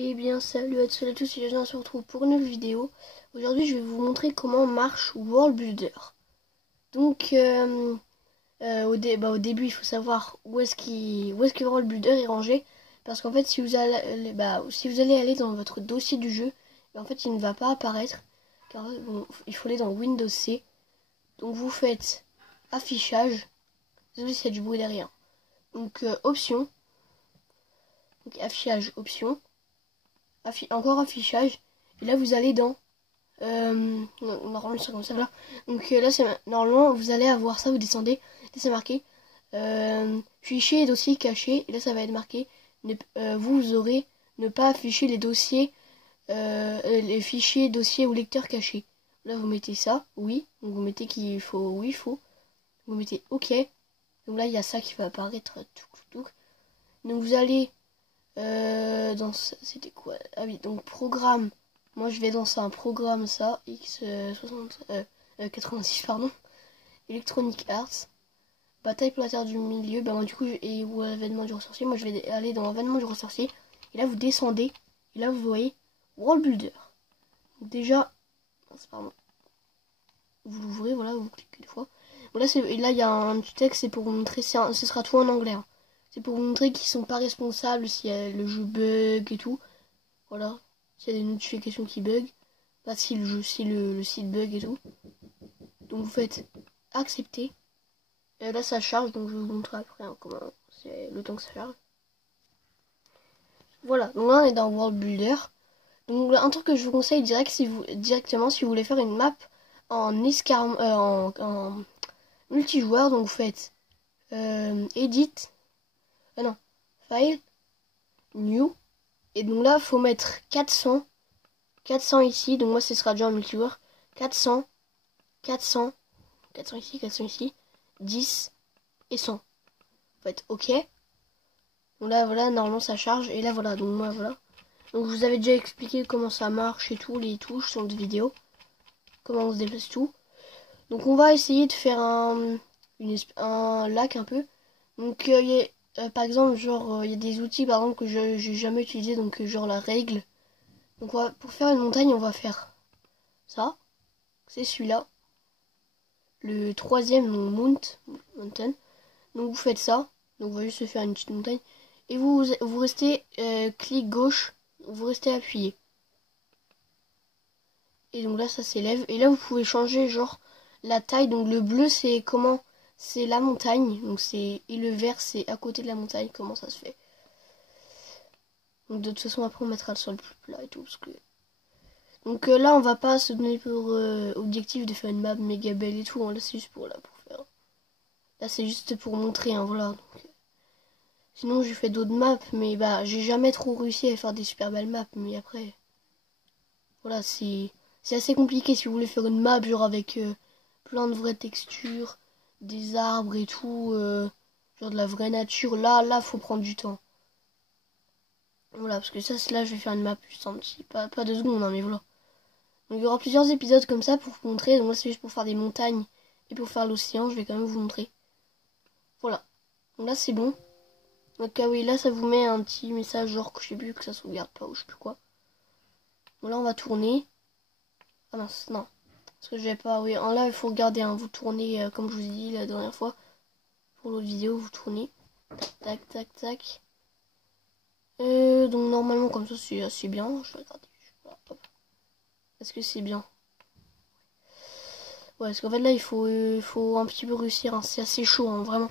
Eh bien salut à tous et à tous, on se retrouve pour une nouvelle vidéo. Aujourd'hui je vais vous montrer comment marche World Builder. Donc au début il faut savoir où est-ce que World Builder est rangé. Parce qu'en fait si vous allez aller dans votre dossier du jeu, en fait il ne va pas apparaître. Car bon, il faut aller dans Windows C. Donc vous faites affichage. Désolé s'il y a du bruit derrière. Donc option. Donc affichage, option. Encore affichage, et là vous allez dans normalement c'est comme ça là, donc là c'est normalement vous allez avoir ça, vous descendez, là c'est marqué fichier et dossiers cachés, et là ça va être marqué vous aurez ne pas afficher les dossiers les fichiers, dossiers ou lecteurs cachés. Là vous mettez ça, oui, donc vous mettez qu'il faut, oui, faut, vous mettez ok, donc là il y a ça qui va apparaître, donc vous allez dans c'était quoi? Ah oui, donc programme. Moi je vais dans ça, un programme ça, X86 pardon. Electronic Arts. Bataille pour la terre du milieu, bah moi du coup ou événement du ressorcier, moi je vais aller dans événement du ressorcier. Et là vous descendez, et là vous voyez World Builder. Donc déjà, pardon. Vous l'ouvrez, voilà, vous cliquez des fois. Bon, là il y a un petit texte, c'est pour vous montrer, ce sera tout en anglais. Hein. C'est pour vous montrer qu'ils sont pas responsables si le jeu bug et tout. Voilà. S'il y a des notifications qui bug. Pas si le site bug et tout. Donc vous faites accepter. Et là ça charge, donc je vais vous montrer après hein, comment c'est le temps que ça charge. Voilà, donc là on est dans World Builder. Donc un truc que je vous conseille directement si vous voulez faire une map en en multijoueur, donc vous faites edit. Ah non, file, new. Et donc là faut mettre 400 ici, donc moi ce sera déjà en multijoueur. 400 ici, 400 ici, 10 et 100. Vous faites ok. Donc là voilà, normalement ça charge. Et là voilà, donc moi voilà. Donc je vous avais déjà expliqué comment ça marche et tout, les touches sur cette vidéo. Comment on se déplace tout. Donc on va essayer de faire un lac un peu. Donc par exemple genre il y a des outils par exemple que j'ai jamais utilisé, donc genre la règle. Donc pour faire une montagne on va faire ça. C'est celui-là. Le troisième, donc mountain. Donc vous faites ça. Donc on va juste faire une petite montagne. Et vous restez clic gauche. Vous restez appuyé. Et donc là ça s'élève. Et là vous pouvez changer genre la taille. Donc le bleu c'est comment? C'est la montagne. Donc et le vert c'est à côté de la montagne. Comment ça se fait? Donc de toute façon après on mettra le sol plus plat et tout. Parce que... Donc là on va pas se donner pour objectif de faire une map méga belle et tout. Hein. Là c'est juste pour faire. Là c'est juste pour montrer, hein, voilà. Donc, sinon j'ai fait d'autres maps, mais bah j'ai jamais trop réussi à faire des super belles maps. Mais après, voilà, c'est assez compliqué si vous voulez faire une map genre avec plein de vraies textures, des arbres et tout, genre de la vraie nature. Là faut prendre du temps. Voilà, parce que ça là je vais faire une map juste un petit, pas 2 secondes, hein, mais voilà. Donc il y aura plusieurs épisodes comme ça pour vous montrer. Donc là c'est juste pour faire des montagnes et pour faire l'océan, je vais quand même vous montrer. Voilà. Donc là c'est bon. Donc ah oui, là ça vous met un petit message genre que je sais plus, que ça sauvegarde pas ou je sais plus quoi. Bon là on va tourner. Ah mince, non. Parce que j'ai pas, oui, en là il faut regarder, hein, vous tournez comme je vous ai dit la dernière fois. Pour l'autre vidéo, vous tournez. Tac, tac, tac. Donc normalement comme ça c'est assez bien. Je vais regarder. Est-ce que c'est bien? Ouais, parce qu'en fait là il faut un petit peu réussir, hein. C'est assez chaud, hein, vraiment.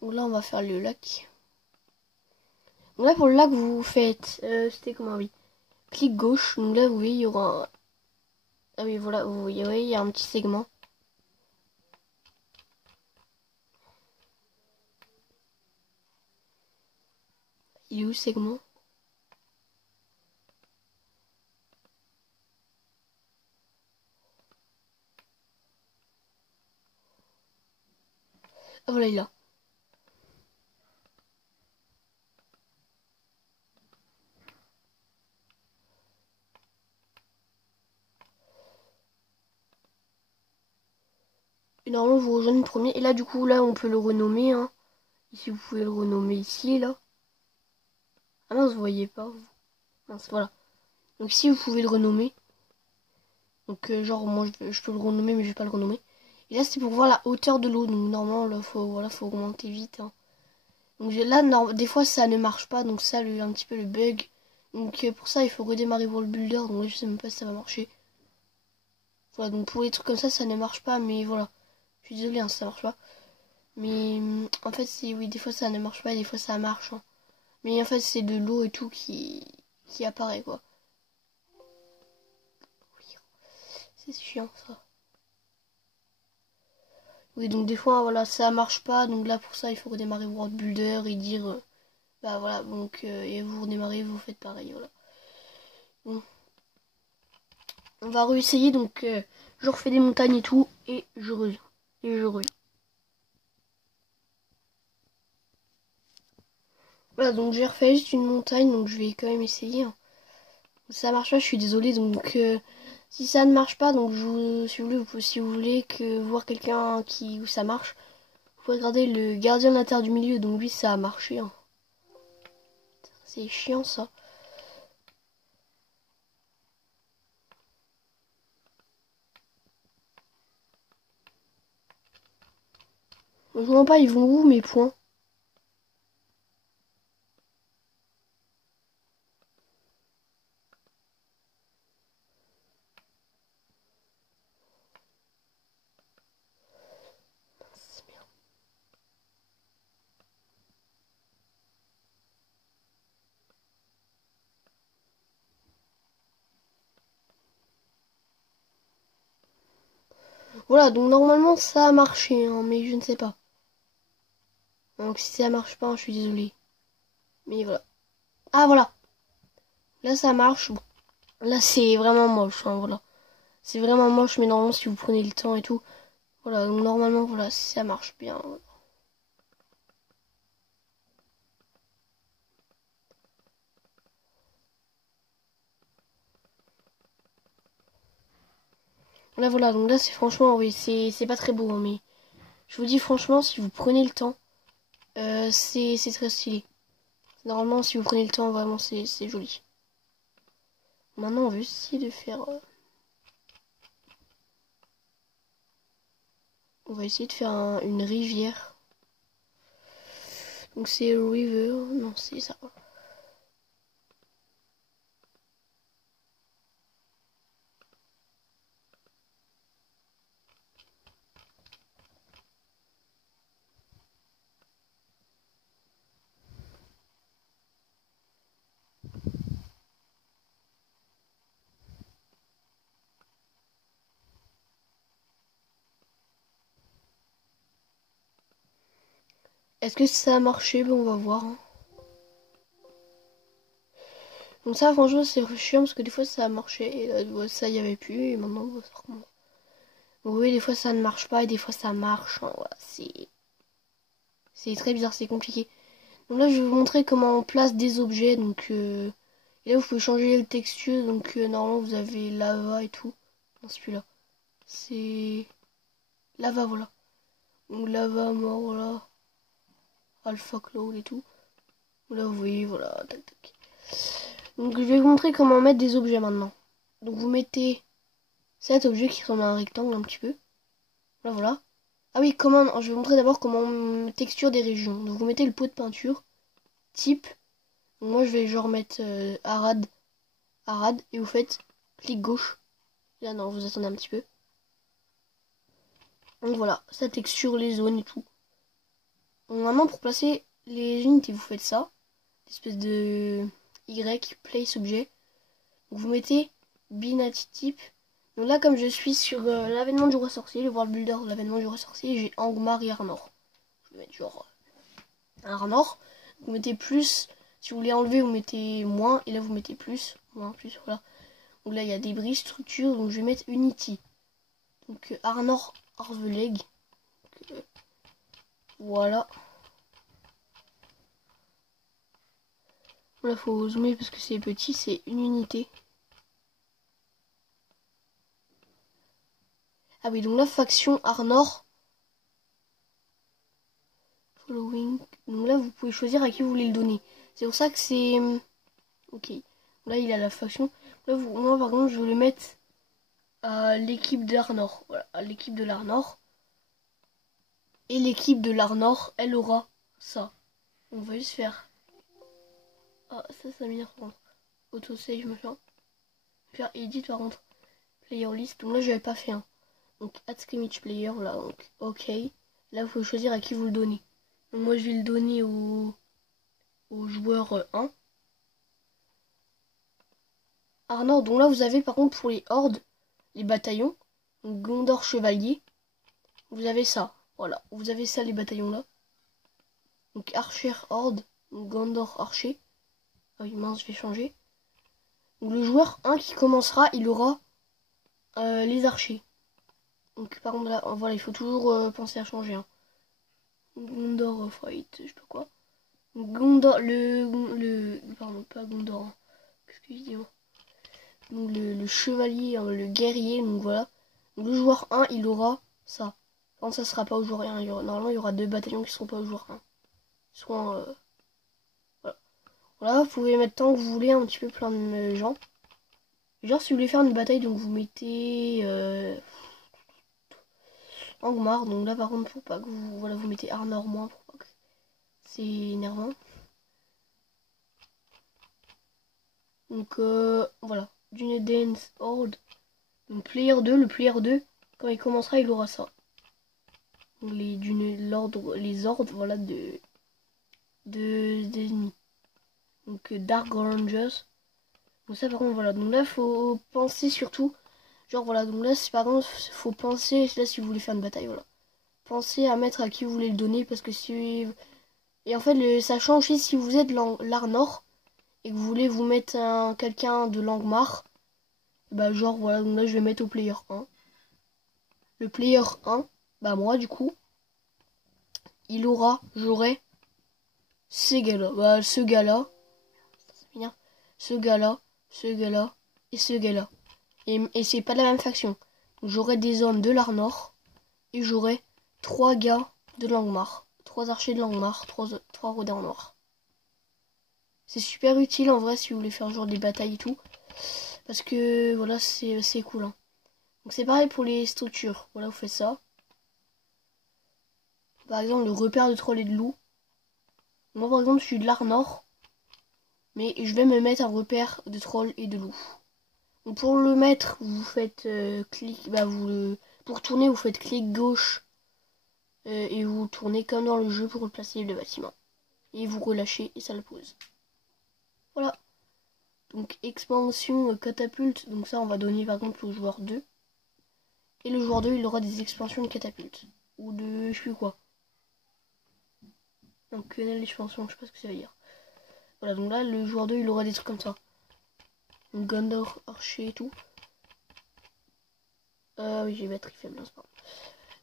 Donc là on va faire le lac. Donc là pour le lac vous faites, c'était comment, oui. Clic gauche, donc là vous voyez il y aura un... Ah oui voilà, vous voyez, oui, il y a un petit segment. Il est où le segment? Ah voilà, il est là. Et normalement vous rejoignez le premier. Et là du coup là on peut le renommer, hein. Ici vous pouvez le renommer ici là. Ah mince, vous voyez pas. Mince, voilà. Donc ici vous pouvez le renommer. Donc genre moi je peux le renommer mais je vais pas le renommer. Et là c'est pour voir la hauteur de l'eau. Donc normalement là faut augmenter vite. Hein. Donc là des fois ça ne marche pas. Donc ça un petit peu le bug. Donc pour ça il faut redémarrer World Builder. Donc là je sais même pas si ça va marcher. Voilà, donc pour les trucs comme ça ne marche pas. Mais voilà. Je suis désolée hein, si ça marche pas. Mais en fait oui des fois ça ne marche pas et des fois ça marche. Hein. Mais en fait c'est de l'eau et tout qui apparaît quoi. C'est chiant ça. Oui, donc des fois, voilà, ça marche pas. Donc là, pour ça, il faut redémarrer World Builder et dire, bah voilà, donc, et vous redémarrez, vous faites pareil, voilà. Bon. On va réessayer, donc, je refais des montagnes et tout, et je reviens. Et je reviens. Voilà, donc j'ai refait juste une montagne, donc je vais quand même essayer. Hein. Ça marche pas, je suis désolée, donc, si ça ne marche pas, donc si vous voulez que voir quelqu'un où ça marche, vous pouvez regarder le gardien de la terre du milieu, donc lui, ça a marché. Hein. C'est chiant ça. Je vois pas, ils vont où mes points? Voilà, donc normalement ça a marché, hein, mais je ne sais pas. Donc si ça marche pas, je suis désolée. Mais voilà. Ah voilà, là ça marche. Bon. Là c'est vraiment moche, hein, voilà. C'est vraiment moche, mais normalement si vous prenez le temps et tout. Voilà, donc normalement voilà, ça marche bien. Voilà. Là voilà, donc là c'est franchement, oui, c'est pas très beau, hein, mais je vous dis franchement, si vous prenez le temps, c'est très stylé. Normalement, si vous prenez le temps, vraiment c'est joli. Maintenant on va essayer de faire... on va essayer de faire une rivière. Donc c'est river, non c'est ça. Est-ce que ça a marché? Ben, on va voir. Hein. Donc ça, franchement, c'est chiant parce que des fois ça a marché et là, ça y avait plus et maintenant ça recommence. Donc, oui, des fois ça ne marche pas et des fois ça marche. Hein, voilà, c'est très bizarre, c'est compliqué. Donc là, je vais vous montrer comment on place des objets. Donc et là, vous pouvez changer le texture. Donc normalement, vous avez lava et tout. Non, c'est plus là. C'est lava, voilà. Donc lava, mort, voilà. Alpha cloud et tout. Là, vous voyez, voilà. Tac, tac. Donc je vais vous montrer comment mettre des objets maintenant. Donc vous mettez cet objet qui ressemble à un rectangle un petit peu. Là voilà. Ah oui, comment je vais vous montrer d'abord comment on texture des régions. Donc vous mettez le pot de peinture, type. Donc moi je vais genre mettre Arad, et vous faites clic gauche. Là non, vous attendez un petit peu. Donc voilà, ça texture les zones et tout. Donc maintenant pour placer les unités, vous faites ça. Espèce de Y, place objet. Donc vous mettez binati type. Donc là, comme je suis sur l'avènement du roi sorcier, le world builder de l'avènement du roi sorcier, j'ai Angmar et Arnor. Je vais mettre genre Arnor. Vous mettez plus. Si vous voulez enlever, vous mettez moins. Et là, vous mettez plus. Moins, plus, voilà. Donc là, il y a débris, structure. Donc je vais mettre Unity. Donc Arnor Arveleg. Voilà. Là, faut zoomer parce que c'est petit. C'est une unité. Ah oui, donc la faction Arnor. Following. Donc là, vous pouvez choisir à qui vous voulez le donner. C'est pour ça que c'est... Ok. Là, il a la faction. Là, moi, par contre, je vais le mettre à l'équipe d'Arnor. Voilà, à l'équipe de l'Arnor. Et l'équipe de l'Arnor, elle aura ça. On va juste faire... Ah, ça m'énerve. Autosave, machin. Faire edit, par contre. Player list. Donc là, je n'avais pas fait un. Donc, add scrimmage player, là. Donc, ok. Là, il faut choisir à qui vous le donnez. Donc, moi, je vais le donner au joueur 1. Arnor, donc là, vous avez, par contre, pour les hordes, les bataillons. Donc, Gondor Chevalier. Vous avez ça. Voilà. Vous avez ça, les bataillons là. Donc, Archer Horde. Donc, Gondor Archer. Ah oui, mince, je vais changer. Donc, le joueur 1 qui commencera, il aura les archers. Donc, par contre, là, voilà, il faut toujours penser à changer. Hein. Gondor Fight, je sais pas quoi. Gondor, pardon, pas Gondor. Hein. Qu'est-ce que je dis moi. Donc, le chevalier, le guerrier, donc voilà. Donc, le joueur 1, il aura ça. Par contre, ça sera pas au joueur 1. Normalement, il y aura 2 bataillons qui seront pas au joueur 1. Soit, voilà. Voilà, vous pouvez mettre tant que vous voulez, un petit peu plein de gens. Genre, si vous voulez faire une bataille, donc vous mettez Angmar. Donc là, par contre, pour pas que vous, voilà, vous mettez Arnor moins, pour pas que c'est énervant. Donc voilà, d'une Dance Horde. Donc player 2, le player 2, quand il commencera, il aura ça. Donc les ordres, voilà, d'ennemis. Donc Dark Rangers. Donc ça par contre voilà, donc là faut penser surtout, genre voilà, donc là c'est par contre faut penser, là si vous voulez faire une bataille, voilà. Pensez à mettre à qui vous voulez le donner, parce que si... Et en fait ça change aussi si vous êtes l'Arnor, et que vous voulez vous mettre quelqu'un de Langmar, bah genre voilà, donc là je vais mettre au player 1. Le player 1, bah moi du coup, j'aurai ces gars-là, bah ce gars-là, ce gars-là, ce gars-là, et ce gars-là. Et c'est pas la même faction. J'aurai des hommes de l'Arnor, et j'aurai 3 gars de Langmar. 3 archers de Langmar, 3 rodins noirs. C'est super utile en vrai si vous voulez faire genre des batailles et tout. Parce que voilà, c'est cool. Hein. Donc c'est pareil pour les structures. Voilà, vous faites ça. Par exemple, le repère de trolls et de loups. Moi par exemple, je suis de l'Arnor. Mais je vais me mettre un repère de trolls et de loups. Donc pour le mettre, vous faites clic. Bah pour tourner, vous faites clic gauche. Et vous tournez comme dans le jeu pour placer le bâtiment. Et vous relâchez et ça le pose. Voilà. Donc expansion catapulte. Donc ça on va donner par contre au joueur 2. Et le joueur 2 il aura des expansions de catapulte. Ou de je sais plus quoi. Donc l'expansion, je sais pas ce que ça veut dire. Voilà, donc là le joueur 2 il aura des trucs comme ça. Donc Gondor, archer et tout. Oui j'ai batterie faible, c'est pas grave.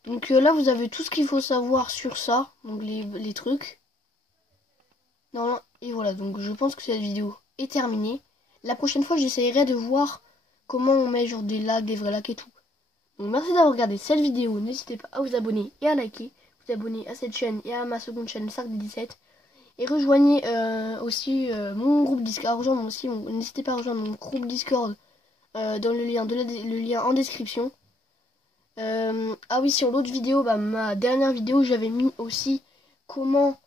Donc là vous avez tout ce qu'il faut savoir sur ça. Donc les trucs. Non, et voilà, donc je pense que cette vidéo est terminée. La prochaine fois, j'essayerai de voir comment on met genre des lags, des vrais lags et tout. Donc merci d'avoir regardé cette vidéo. N'hésitez pas à vous abonner et à liker. Vous abonner à cette chaîne et à ma seconde chaîne, Sark17. Et rejoignez aussi mon groupe Discord. N'hésitez pas à rejoindre mon groupe Discord dans le lien en description. Ah oui, sur l'autre vidéo, bah, ma dernière vidéo, j'avais mis aussi comment...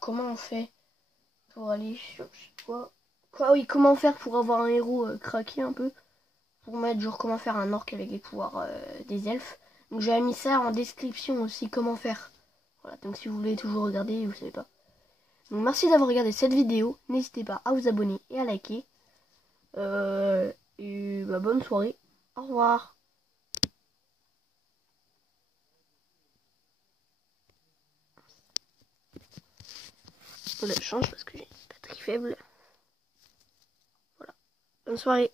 comment on fait pour aller sur je sais quoi. Oui, comment faire pour avoir un héros craqué un peu, pour mettre genre comment faire un orc avec les pouvoirs des elfes. Donc j'avais mis ça en description aussi, comment faire. Voilà, donc si vous voulez toujours regarder, vous savez pas. Donc merci d'avoir regardé cette vidéo, n'hésitez pas à vous abonner et à liker. Et bah, bonne soirée, au revoir. Voilà, je change parce que j'ai une batterie faible. Voilà, bonne soirée.